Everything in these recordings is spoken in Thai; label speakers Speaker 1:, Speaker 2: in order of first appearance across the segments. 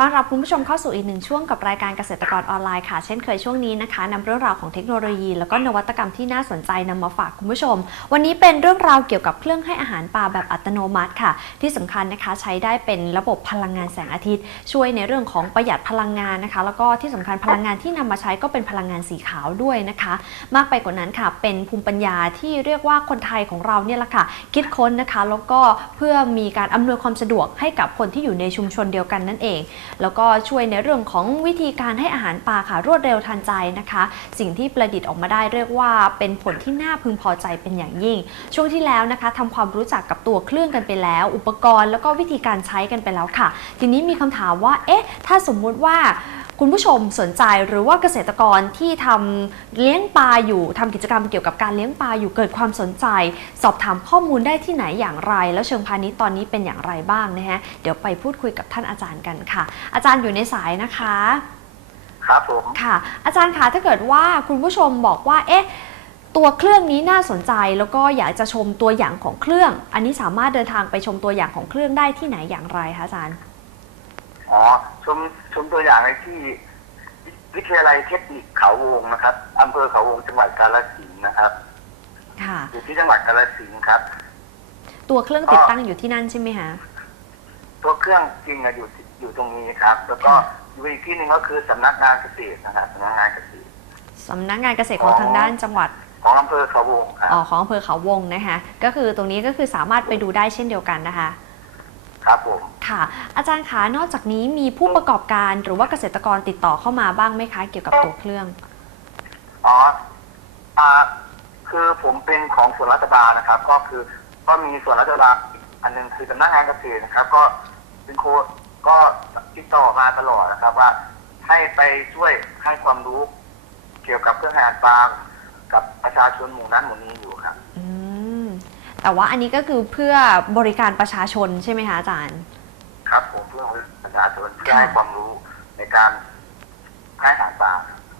Speaker 1: ต้อนรับคุณผู้ชมเข้าสู่อีกหนึ่งช่วงกับรายการเกษตรกรออนไลน์ค่ะ เช่นเคยช่วงนี้นะคะนำเรื่องราวของเทคโนโลยี แล้วก็นวัตกรรมที่น่าสนใจนำมาฝากคุณผู้ชม วันนี้เป็นเรื่องราวเกี่ยวกับเครื่องให้อาหารปลาแบบอัตโนมัติค่ะ ที่สำคัญนะคะใช้ได้เป็นระบบพลังงานแสงอาทิตย์ ช่วยในเรื่องของประหยัดพลังงานนะคะ แล้วก็ที่สำคัญพลังงานที่นำมาใช้ก็เป็นพลังงานสีขาวด้วยนะคะ มากไปกว่านั้นค่ะ เป็นภูมิปัญญาที่เรียกว่าคนไทยของเราเนี่ยแหละค่ะ คิดค้นนะคะ แล้วก็เพื่อมีการอำนวยความสะดวกให้กับคนที่อยู่ในชุมชนเดียวกันนั่นเองแล้วก็ช่วยในเรื่องของวิธีการให้อาหารปลาค่ะรวดเร็วทันใจนะคะ สิ่งที่ประดิษฐ์ออกมาได้เรียกว่าเป็นผลที่น่าพึงพอใจเป็นอย่างยิ่ง ช่วงที่แล้วนะคะทำความรู้จักกับตัวเครื่องกันไปแล้ว อุปกรณ์แล้วก็วิธีการใช้กันไปแล้วค่ะ ทีนี้มีคำถามว่าเอ๊ะถ้าสมมุติว่า คุณผู้ชมสนใจหรือว่าเกษตรกรที่ทำเลี้ยงปลาอยู่ทำกิจกรรมเกี่ยวกับการเลี้ยงปลาอยู่เกิดความสนใจ สอบถามข้อมูลได้ที่ไหนอย่างไร แล้วเชิงพาณิชย์ตอนนี้เป็นอย่างไรบ้างนะฮะเดี๋ยวไปพูดคุยกับท่านอาจารย์กันค่ะ อาจารย์อยู่ในสายนะคะ
Speaker 2: ครับผม
Speaker 1: ค่ะ อาจารย์คะถ้าเกิดว่าคุณผู้ชมบอกว่าเอ๊ะตัวเครื่องนี้น่าสนใจแล้วก็อยากจะชมตัวอย่างของเครื่อง อันนี้สามารถเดินทางไปชมตัวอย่างของเครื่องได้ที่ไหนอย่างไรคะอาจารย์
Speaker 2: อ๋อชมชมตัวอย่างในที่วิวิทยาลัยเทคนิคเขาวงนะครับอำเภอเขาวงจังหวัดกาฬสินธุ์นะครับ
Speaker 1: ค่ะ
Speaker 2: อยู่ที่จังหวัดกาฬสินธุ์ครับ
Speaker 1: ตัวเครื่องติดตั้งอยู่ที่นั่นใช่ไหมคะ
Speaker 2: ตัวเครื่องจริงอะอยู่ที่อยู่ตรงนี้ครับ แล้วก็
Speaker 1: ค่ะ
Speaker 2: อยู่อีกที่หนึ่งก็คือสำนักงานเกษตรนะครับสำนักงานเกษตร
Speaker 1: สำนักงานเกษตรของทางด้านจังหวัด
Speaker 2: ของอำเภอเขาวงครับ
Speaker 1: ออของอำเภอเขาวงนะคะ ก็คือตรงนี้ก็คือสามารถไปดูได้เช่นเดียวกันนะคะ
Speaker 2: ครับผม
Speaker 1: ค่ะ อาจารย์คะนอกจากนี้มีผู้ประกอบการหรือว่าเกษตรกรติดต่อเข้ามาบ้างไหมคะเกี่ยวกับตัวเครื่อง
Speaker 2: อ๋ออ่าคือผมเป็นของส่วนรัฐบาลนะครับ ก็คือก็มีส่วนรัฐบาลอีกอันหนึงคือสำนักงานเกษตรนะครับ ก็เป็นโคก็ติดต่อมาตลอดนะครับ ว่าให้ไปช่วยให้ความรู้ เกี่ยวกับเครื่องอาหารปลากับประชาชนหมู่นั้นหมู่นี้อยู่ครับ
Speaker 1: อืม แต่ว่าอันนี้ก็คือเพื่อบริการประชาชนใช่ไหมคะอาจารย์
Speaker 2: ครับผมเพื่อประชาชนเพื่อให้ความรู้ในการให้อาหารปลา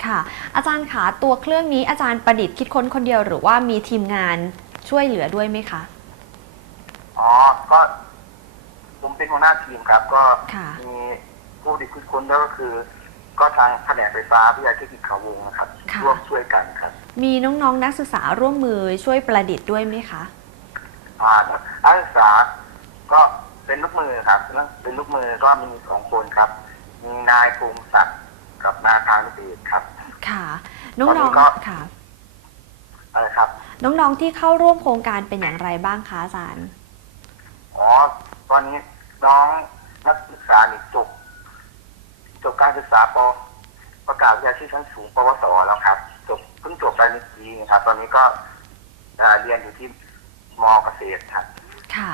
Speaker 1: ค่ะ อาจารย์คะตัวเครื่องนี้อาจารย์ประดิษฐ์คิดค้นคนเดียวหรือว่ามีทีมงานช่วยเหลือด้วยไหมคะ
Speaker 2: อ๋อก็ผมเป็นหัวหน้าทีมครับ ก็
Speaker 1: ค่ะ
Speaker 2: มีผู้ดิคิดค้นแล้วก็คือ ก็ทางแผนกไฟฟ้าวิทยาเทคนิคเขาวงนะครับ
Speaker 1: ค่ะ
Speaker 2: ร่วมช่วยกันครับ
Speaker 1: มีน้องๆนนักศึกษาร่วมมือช่วยประดิษฐ์ด้วยไหมคะ
Speaker 2: ผ่านนักศึกษาก็เป็นลูกมือครับเป็นลูกมือก็มีสองคนครับ มีนายภูมิศักดิ์กับนายทางนิเบศครับ
Speaker 1: ค่ะ น้
Speaker 2: ตอนนี้
Speaker 1: อง
Speaker 2: ก็
Speaker 1: ๆค่ะ
Speaker 2: อะไรครับ
Speaker 1: น้องๆที่เข้าร่วมโครงการเป็นอย่างไรบ้างคะอาจารย์
Speaker 2: อ๋อตอนนี้น้องนักศึกษานี่จบจบการศึกษาปประกาศวิชาชีพชั้นสูงปวสแล้วครับจบเพิ่งจบไปเมื่อกี้นะครับ ตอนนี้ก็เอ่อเรียนอยู่ที่ มเกษตรครับ
Speaker 1: ค่ะ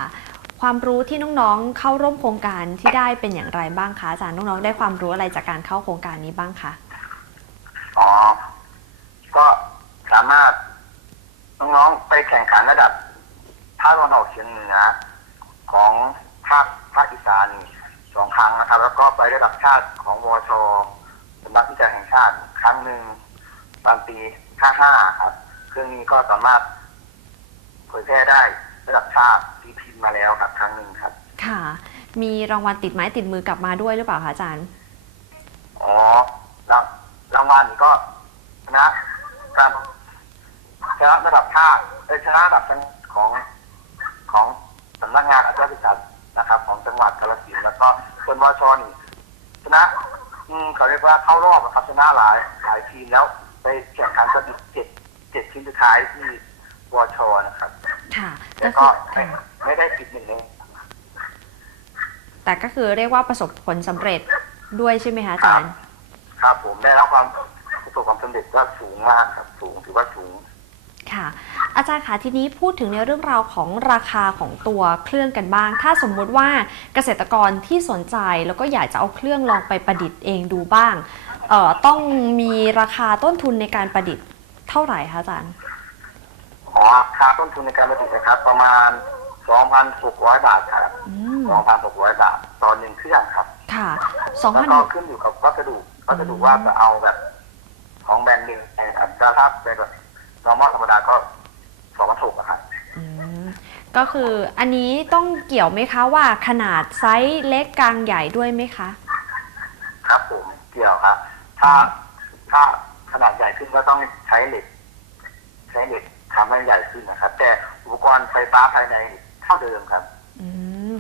Speaker 1: ความรู้ที่น้องๆเข้าร่วมโครงการที่ได้เป็นอย่างไรบ้างคะอาจารย์น้องๆได้ความรู้อะไรจากการเข้าโครงการนี้บ้างคะ
Speaker 2: อ๋อก็สามารถน้องๆไปแข่งขันระดับภาคตะวันออกเฉียงเหนือของภาคภาคอีสานสองครั้งนะครับ แล้วก็ไประดับชาติของวชสำนักวิจัยแห่งชาติ ครั้งหนึ่งตอนปี 55 ครับเครื่องนี้ก็สามารถ เผยแพร่ได้ระดับชาติตีพิมพ์มาแล้วครับครั้งหนึ่งครับ
Speaker 1: ค่ะ มีรางวัลติดไม้ติดมือกลับมาด้วยหรือเปล่าคะอาจารย์
Speaker 2: อ๋อรางรางวัลก็ชนะการชนะระดับภาคเอยชนะระดับของของสำนักงานอาชีวศึกษานะครับ ของจังหวัดกาฬสินธุ์แล้วก็คนวชนี่ชนะอืมเขาเรียกว่าเข้ารอบนะครับชนะหลายหลายทีมแล้ว ไปแข่งขันกันอีกเจ็ดเจ็ดทีมสุดท้ายที่ วชนะครับ
Speaker 1: ค่ะ
Speaker 2: แต่
Speaker 1: ก็
Speaker 2: ก็
Speaker 1: คือ
Speaker 2: ไม่
Speaker 1: ค่ะ
Speaker 2: ไม่ได้ติดหนึ่งเลย
Speaker 1: แต่ก็คือเรียกว่าประสบผลสำเร็จด้วยใช่ไหมคะอาจารย์
Speaker 2: ครับผมได้รับความประสบความสำเร็จก็สูงมากครับ สูงถือว่าสูง
Speaker 1: ค่ะ อาจารย์คะทีนี้พูดถึงในเรื่องราวของราคาของตัวเครื่องกันบ้าง ถ้าสมมุติว่าเกษตรกรที่สนใจแล้วก็อยากจะเอาเครื่องลองไปประดิษฐ์เองดูบ้างเอ่อต้องมีราคาต้นทุนในการประดิษฐ์เท่าไหร่คะอาจารย์
Speaker 2: อ๋อค่าต้นทุนในการผลิตนะครับ ประมาณ 2,600 บาทครับ
Speaker 1: อืม
Speaker 2: 2,600 บาทต่อหนึ่งเครื่องครับ
Speaker 1: ค่ะ
Speaker 2: แล้วก็ขึ้นอยู่กับวัสดุวัสดุว่าจะเอาแบบของแบรนด์หนึ่งนะครับถ้าถ้าเป็นแบบ normal ธรรมดาก็2,600ครับ
Speaker 1: 2,000อืมก็คืออันนี้ต้องเกี่ยวไหมคะว่าขนาดไซส์เล็กกลางใหญ่ด้วยไหมคะ
Speaker 2: เกี่ยวครับ ถ้าถ้าขนาดใหญ่ขึ้นก็ต้องใช้เหล็ก ใช้เหล็ก ทำให้ใหญ่ขึ้นนะครับ แต่อุปกรณ์ไฟฟ้าภายในเท่าเดิมครับ
Speaker 1: อืม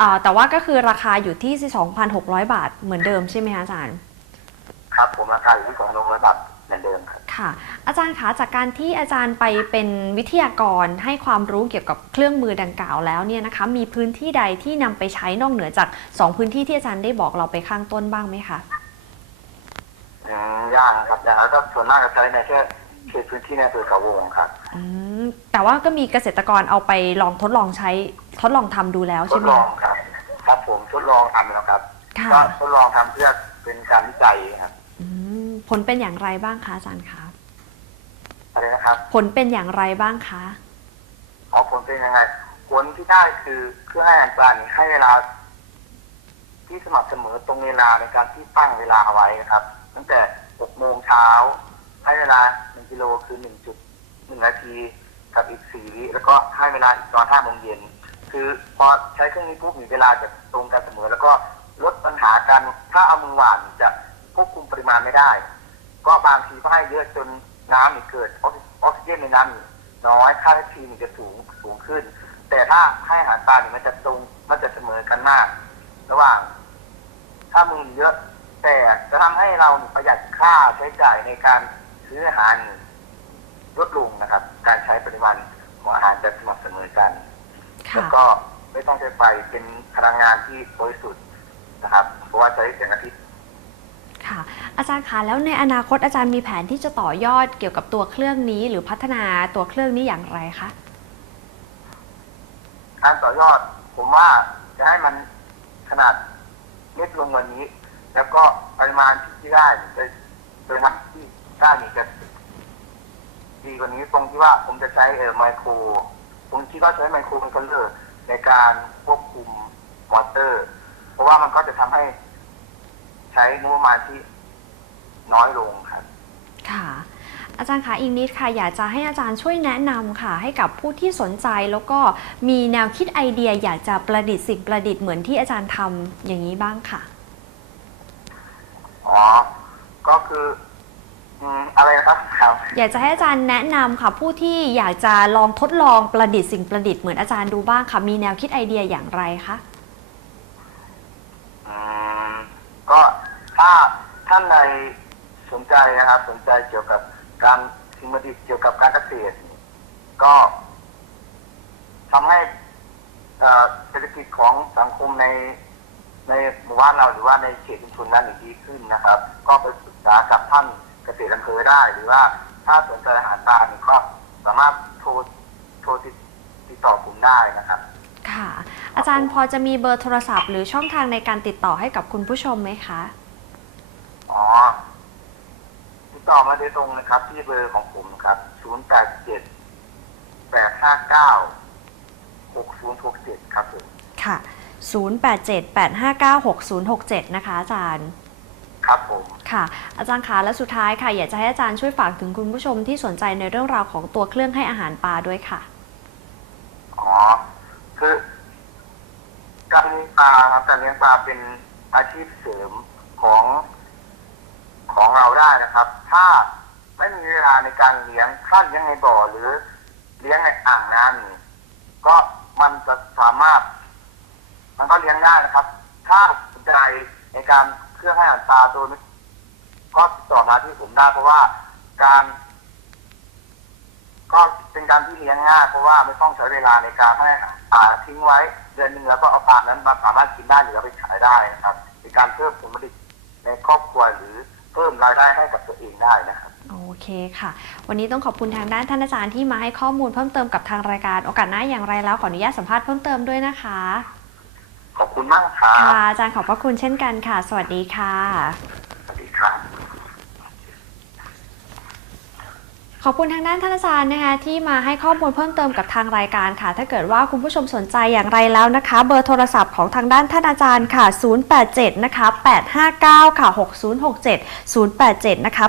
Speaker 1: อ่าแต่ว่าก็คือราคาอยู่ที่ 2,600 บาทเหมือนเดิมใช่ไหมคะอาจารย์
Speaker 2: ครับ ผมราคาอยู่ที่สองร้อยบาทเหมือนเดิมครับ
Speaker 1: ค่ะ อาจารย์คะจากการที่อาจารย์ไปเป็นวิทยากรให้ความรู้เกี่ยวกับเครื่องมือดังกล่าวแล้วเนี่ยนะคะ มีพื้นที่ใดที่นำไปใช้นอกเหนือจาก 2 พื้นที่ที่อาจารย์ได้บอกเราไปข้างต้นบ้างไหมคะ
Speaker 2: อืมยากนะครับอย่างนั้นก็ส่วนมากจะใช้ในแค่ เขตพื้นที่ในอำเภอเขาวงครับ
Speaker 1: อืมแต่ว่าก็มีเกษตรกรเอาไปลองทดลองใช้ทดลองทำดูแล้ว
Speaker 2: ท
Speaker 1: ใช่
Speaker 2: ด
Speaker 1: ไหม
Speaker 2: ลอง
Speaker 1: คะ
Speaker 2: ครับ ครับผมทดลองทำแล้วครับ
Speaker 1: ค่ะ
Speaker 2: ก็ทดลองทำเพื่อเป็นการวิจัยครับ
Speaker 1: อืมผลเป็นอย่างไรบ้างคะอาจารย์คะ
Speaker 2: อะไรนะครับ
Speaker 1: ผลเป็นอย่างไรบ้างคะ
Speaker 2: อ๋อผลเป็นยังไงผลที่ได้คือเครื่องให้อาหารปลานี่ให้เวลา ที่สม่ำเสมอตรงเวลาในการที่ตั้งเวลาไว้นะครับ ตั้งแต่6โมงเช้า ให้เวลา1กิโลคือ1จุด1นาทีกับอีก4วิแล้วก็ให้เวลาอีกตอน5โมงเย็นคือพอใช้เครื่องนี้ปุ๊บมีเวลาจะตรงกันเสมอ แล้วก็ลดปัญหาการถ้าเอามือหวานจะควบคุมปริมาณไม่ได้ ก็บางทีก็ให้เยอะจนน้ำนี่เกิดออกซิเจนในน้ำน้อยค่าทีนี่จะสูงสูงขึ้น แต่ถ้าให้อาหารปลาเนี่ยมันจะตรงมันจะเสมอกันมาก ระหว่าง ถ้ามือเยอะ แต่จะทำให้เราประหยัดค่าใช้จ่ายในการ ออาหารลดลงนะครับ การใช้ปริมาณของอาหารจะสม่ำเสมอกัน แล้ว
Speaker 1: ค่ะ
Speaker 2: ก็ไม่ต้องใช้ไฟเป็นพลังงานที่บริสุทธิ์นะครับ เพราะว่าใช้แสงอาทิตย์
Speaker 1: ค่ะ อาจารย์คะแล้วในอนาคตอาจารย์มีแผนที่จะต่อยอดเกี่ยวกับตัวเครื่องนี้ หรือพัฒนาตัวเครื่องนี้อย่างไรคะ
Speaker 2: การต่อยอดผมว่าจะให้มันขนาดเล็กลงกวันนี้ แล้วก็ปริมาณที่ได้จะปริมาณที่ ได้นี่จะดีกว่านี้ตรงที่ว่าผมจะใช้เอ่อไมโคร ผมคิดว่าใช้ไมโครคอนโทรลเลอร์ในการควบคุมมอเตอร์ เพราะว่ามันก็จะทำให้ใช้งบประมาณที่น้อยลงครับ
Speaker 1: ค่ะ อาจารย์คะอีกนิดค่ะ อยากจะให้อาจารย์ช่วยแนะนำค่ะ ให้กับผู้ที่สนใจแล้วก็มีแนวคิดไอเดีย อยากจะประดิษฐ์สิ่งประดิษฐ์เหมือนที่อาจารย์ทำอย่างนี้บ้างค่ะ
Speaker 2: อ๋อ ก็คือ อืมอะไรนะครับครับ
Speaker 1: อยากจะให้อาจารย์แนะนำค่ะ ผู้ที่อยากจะลองทดลองประดิษฐ์สิ่งประดิษฐ์เหมือนอาจารย์ดูบ้างค่ะ มีแนวคิดไอเดียอย่างไรคะ
Speaker 2: อืมก็ถ้าท่านใดสนใจนะครับ สนใจเกี่ยวกับการสิ่งประดิษฐ์เกี่ยวกับการเกษตร ก็ทำให้เอ่อเศรษฐกิจของสังคมในในหมู่บ้านเราหรือว่าในเขตชุมชนนั้นดีขึ้นนะครับ ก็ไปปรึกษากับท่าน เกษตรอำเภอได้ หรือว่าถ้าสนใจอาหารปลาเนี่ยก็สามารถโทรโทรติดติดต่อผมได้นะครับ
Speaker 1: ค่ะ อาจารย์พอจะมีเบอร์โทรศัพท์ หรือช่องทางในการติดต่อให้กับคุณผู้ชมไหมคะ
Speaker 2: อ๋อ ติดต่อมาโดยตรงนะครับ ที่เบอร์ของผมครับ 0 8 7 8 5 9 6 0 6 7 ครับผม
Speaker 1: ค่ะ 0878596067 นะคะอาจารย์
Speaker 2: ครับผม
Speaker 1: ค่ะ อาจารย์คะและสุดท้ายค่ะ อยากจะให้อาจารย์ช่วยฝากถึงคุณผู้ชมที่สนใจในเรื่องราวของตัวเครื่องให้อาหารปลาด้วยค่ะ
Speaker 2: อ๋อคือการเลี้ยงปลาครับการเลี้ยงปลาเป็นอาชีพเสริมของของเราได้นะครับ ถ้าไม่มีเวลาในการเลี้ยงถ้าเลี้ยงในบ่อหรือเลี้ยงในอ่างน้ำนี่ก็มันจะสามารถ มันก็เลี้ยงได้นะครับ ถ้าสนใจในการเค รื่องให้อาหารปลาตัวนี้ก็ติดต่อมาที่ผมได้เพราะว่าการ ก็เป็นการที่เลี้ยงง่ายเพราะว่าไม่ต้องใช้เวลาในการให้ปลาทิ้งไว้ เดือนหนึ่งแล้วก็เอาปลานั้นมาสามารถกินได้หรือเอาไปขายได้นะครับเป็นการเพิ่มผลผลิตในครอบครัวหรือเพิ่มรายได้ให้กับตัวเองได้นะครับ
Speaker 1: โอเคค่ะ วันนี้ต้องขอบคุณทางด้านท่านอาจารย์ที่มาให้ข้อมูลเพิ่มเติมกับทางรายการ โอกาสหน้าอย่างไรแล้วขออนุญาตสัมภาษณ์เพิ่มเติมด้วยนะคะ
Speaker 2: คุณมากครับ
Speaker 1: ค่ะอาจารย์ขอบพระคุณเช่นกันค่ะ สวัสดีค่ะ
Speaker 2: สวัสดีครับ
Speaker 1: ขอบคุณทางด้านท่านอาจารย์นะคะที่มาให้ข้อมูลเพิ่มเติมกับทางรายการค่ะ ถ้าเกิดว่าคุณผู้ชมสนใจอย่างไรแล้วนะคะ เบอร์โทรศัพท์ของทางด้านท่านอาจารย์ค่ะ 087 นะคะ 859 ค่ะ 6067 087 นะคะ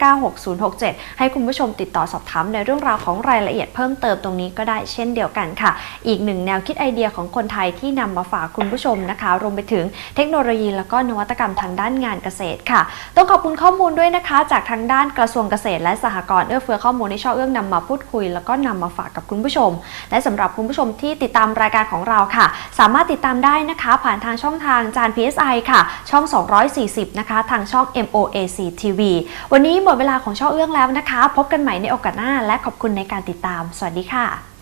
Speaker 1: 859 6067 ให้คุณผู้ชมติดต่อสอบถามในเรื่องราวของรายละเอียดเพิ่มเติมตรงนี้ก็ได้เช่นเดียวกันค่ะ อีกหนึ่งแนวคิดไอเดียของคนไทยที่นำมาฝากคุณผู้ชมนะคะ รวมไปถึงเทคโนโลยีแล้วก็นวัตกรรมทางด้านงานเกษตรค่ะ ต้องขอบคุณข้อมูลด้วยนะคะ จากทางด้านกระทรวงเกษตรและสหกรณ์เอื้อเฟื้อข้อมูลที่ช่อเอื้องนำมาพูดคุย แล้วก็นำมาฝากกับคุณผู้ชม และสำหรับคุณผู้ชมที่ติดตามรายการของเราค่ะ สามารถติดตามได้นะคะ ผ่านทางช่องทางจาน PSI ค่ะ ช่อง 240 นะคะ ทางช่อง MOAC TV วันนี้หมดเวลาของช่อเอื้องแล้วนะคะ พบกันใหม่ในโอกาสหน้า และขอบคุณในการติดตาม สวัสดีค่ะ